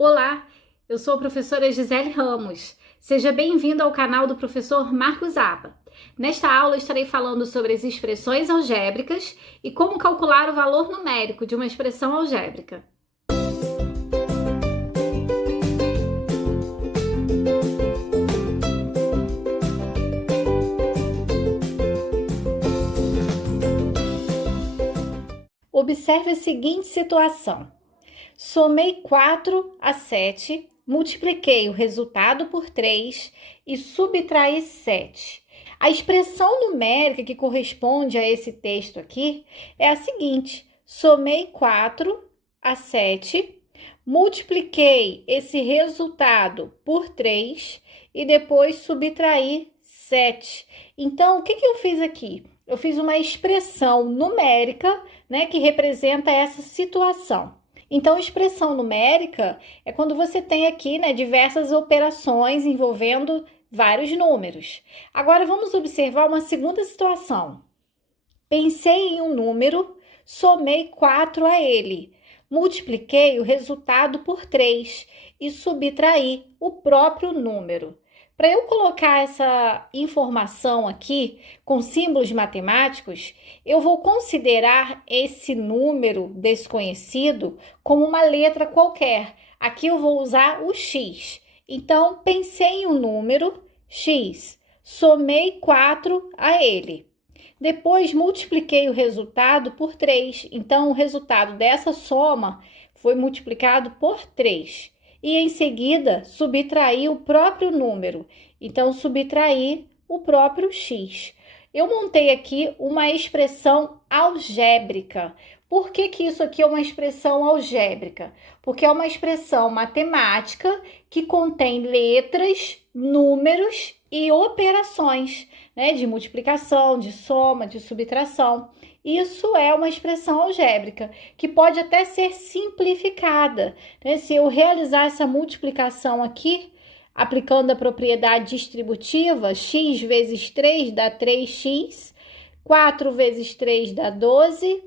Olá, eu sou a professora Gisele Ramos. Seja bem-vindo ao canal do professor Marcos Aba. Nesta aula estarei falando sobre as expressões algébricas e como calcular o valor numérico de uma expressão algébrica. Observe a seguinte situação. Somei 4 a 7, multipliquei o resultado por 3 e subtraí 7. A expressão numérica que corresponde a esse texto aqui é a seguinte: somei 4 a 7, multipliquei esse resultado por 3 e depois subtraí 7. Então, o que eu fiz aqui? Eu fiz uma expressão numérica, que representa essa situação. Então, expressão numérica é quando você tem aqui, diversas operações envolvendo vários números. Agora, vamos observar uma segunda situação. Pensei em um número, somei 4 a ele, multipliquei o resultado por 3 e subtraí o próprio número. Para eu colocar essa informação aqui com símbolos matemáticos, eu vou considerar esse número desconhecido como uma letra qualquer. Aqui eu vou usar o x. Então, pensei em um número x, somei 4 a ele. Depois, multipliquei o resultado por 3. Então, o resultado dessa soma foi multiplicado por 3. E em seguida subtrair o próprio número. Então, subtrair o próprio x. Eu montei aqui uma expressão algébrica. Por que isso aqui é uma expressão algébrica? Porque é uma expressão matemática que contém letras, números e operações, de multiplicação, de soma, de subtração. Isso é uma expressão algébrica, que pode até ser simplificada. Se eu realizar essa multiplicação aqui, aplicando a propriedade distributiva, x vezes 3 dá 3x, 4 vezes 3 dá 12,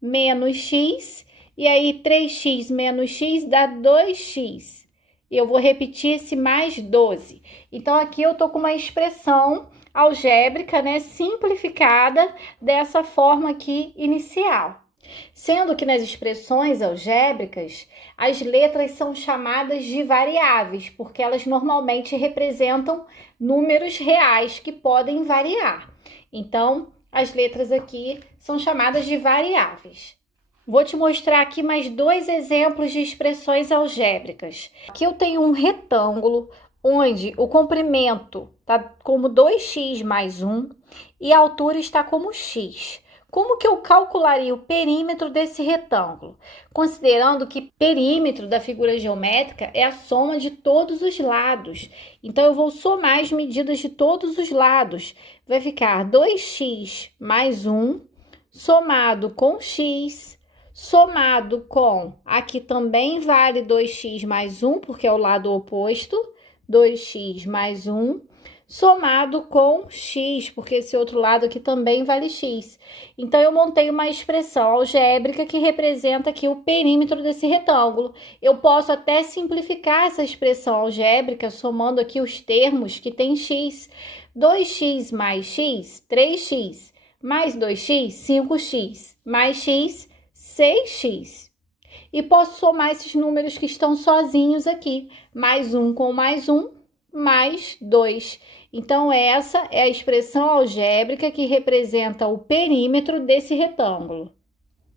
menos x, e aí 3x menos x dá 2x. E eu vou repetir esse mais 12. Então, aqui eu estou com uma expressão algébrica, simplificada dessa forma aqui inicial. Sendo que nas expressões algébricas, as letras são chamadas de variáveis, porque elas normalmente representam números reais que podem variar. Então, as letras aqui são chamadas de variáveis. Vou te mostrar aqui mais dois exemplos de expressões algébricas. Aqui eu tenho um retângulo onde o comprimento está como 2x mais 1 e a altura está como x. Como que eu calcularia o perímetro desse retângulo? Considerando que perímetro da figura geométrica é a soma de todos os lados. Então, eu vou somar as medidas de todos os lados. Vai ficar 2x mais 1, somado com x, somado com, aqui também vale 2x mais 1, porque é o lado oposto, 2x mais 1, somado com x, porque esse outro lado aqui também vale x. Então, eu montei uma expressão algébrica que representa aqui o perímetro desse retângulo. Eu posso até simplificar essa expressão algébrica, somando aqui os termos que tem x. 2x mais x, 3x, mais 2x, 5x, mais x, 6x. E posso somar esses números que estão sozinhos aqui. Mais 1 com mais 1, mais 2. Então, essa é a expressão algébrica que representa o perímetro desse retângulo.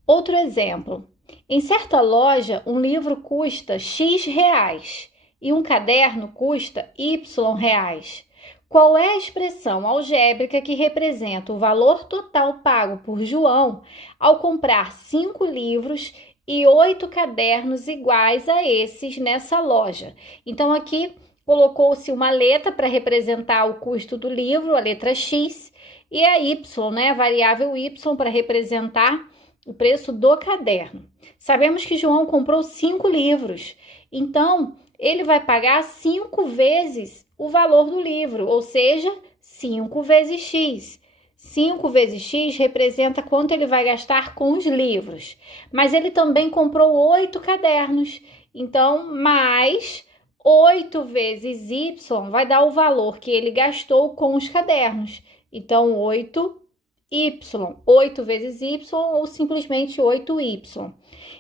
Outro exemplo. Em certa loja, um livro custa X reais e um caderno custa Y reais. Qual é a expressão algébrica que representa o valor total pago por João ao comprar 5 livros e 8 cadernos iguais a esses nessa loja? Então, aqui colocou-se uma letra para representar o custo do livro, a letra X, e a Y, a variável Y, para representar o preço do caderno. Sabemos que João comprou 5 livros, então ele vai pagar 5 vezes o valor do livro, ou seja, 5 vezes X. 5 vezes X representa quanto ele vai gastar com os livros. Mas ele também comprou 8 cadernos. Então, mais 8 vezes y vai dar o valor que ele gastou com os cadernos. Então, 8y, 8 vezes y ou simplesmente 8y.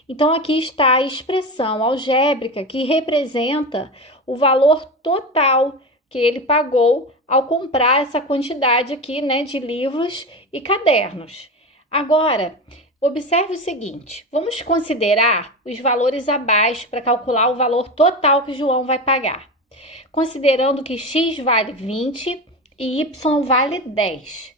Então, aqui está a expressão algébrica que representa o valor total que ele pagou ao comprar essa quantidade aqui, né, de livros e cadernos. Agora, observe o seguinte, vamos considerar os valores abaixo para calcular o valor total que o João vai pagar. Considerando que x vale 20 e y vale 10.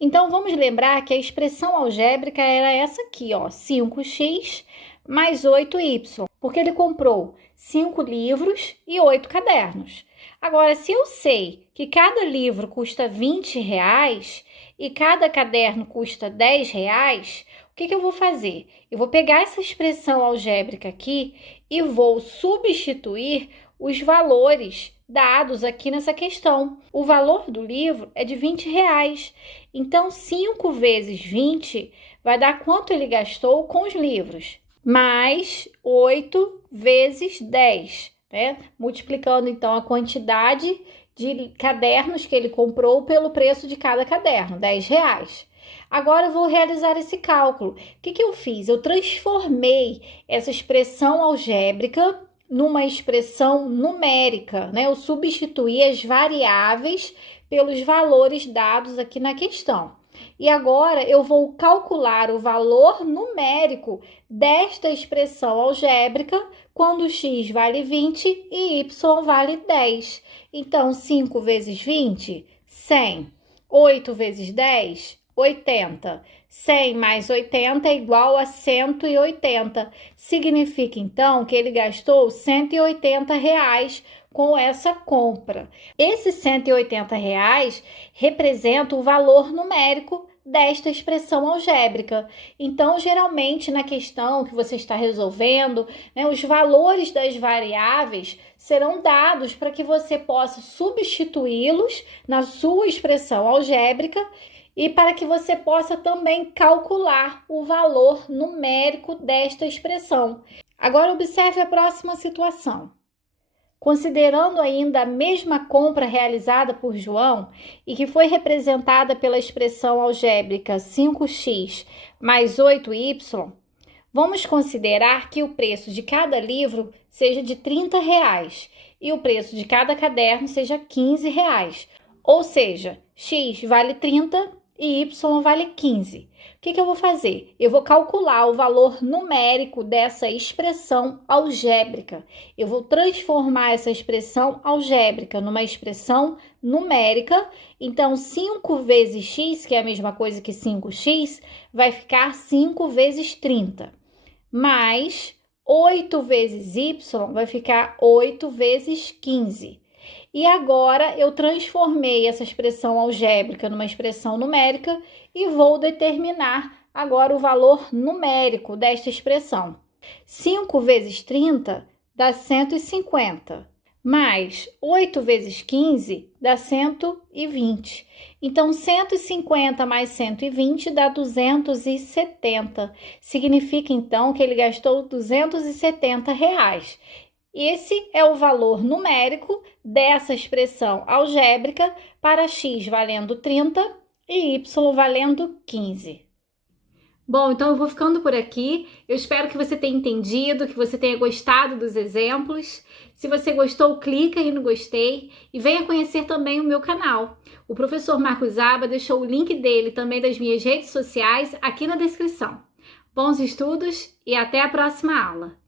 Então, vamos lembrar que a expressão algébrica era essa aqui, ó, 5x mais 8y, porque ele comprou 5 livros e 8 cadernos. Agora, se eu sei que cada livro custa R$20 e cada caderno custa R$10, o que eu vou fazer? Eu vou pegar essa expressão algébrica aqui e vou substituir os valores dados aqui nessa questão. O valor do livro é de R$20. Então, 5 vezes 20 vai dar quanto ele gastou com os livros? Mais 8 vezes 10, né? Multiplicando, então, a quantidade de cadernos que ele comprou pelo preço de cada caderno, R$10. Agora eu vou realizar esse cálculo. O que eu fiz? Eu transformei essa expressão algébrica numa expressão numérica, né? Eu substituí as variáveis pelos valores dados aqui na questão. E agora eu vou calcular o valor numérico desta expressão algébrica quando x vale 20 e y vale 10. Então, 5 vezes 20, 100. 8 vezes 10, 80. 100 mais 80 é igual a 180. Significa, então, que ele gastou R$180 com essa compra. Esses R$180 representa o valor numérico desta expressão algébrica. Então, geralmente, na questão que você está resolvendo, né, os valores das variáveis serão dados para que você possa substituí-los na sua expressão algébrica e para que você possa também calcular o valor numérico desta expressão. Agora, observe a próxima situação. Considerando ainda a mesma compra realizada por João e que foi representada pela expressão algébrica 5x mais 8y, vamos considerar que o preço de cada livro seja de R$30 e o preço de cada caderno seja R$15. Ou seja, x vale 30 e y vale 15. O que eu vou fazer? Eu vou calcular o valor numérico dessa expressão algébrica. Eu vou transformar essa expressão algébrica numa expressão numérica. Então, 5 vezes x, que é a mesma coisa que 5x, vai ficar 5 vezes 30. Mais 8 vezes y vai ficar 8 vezes 15. E agora eu transformei essa expressão algébrica numa expressão numérica e vou determinar agora o valor numérico desta expressão. 5 vezes 30 dá 150, mais 8 vezes 15 dá 120. Então, 150 mais 120 dá 270. Significa, então, que ele gastou R$270. Esse é o valor numérico dessa expressão algébrica para x valendo 30 e y valendo 15. Bom, então eu vou ficando por aqui. Eu espero que você tenha entendido, que você tenha gostado dos exemplos. Se você gostou, clica aí no gostei e venha conhecer também o meu canal. O professor Marcos Aba deixou o link dele também das minhas redes sociais aqui na descrição. Bons estudos e até a próxima aula!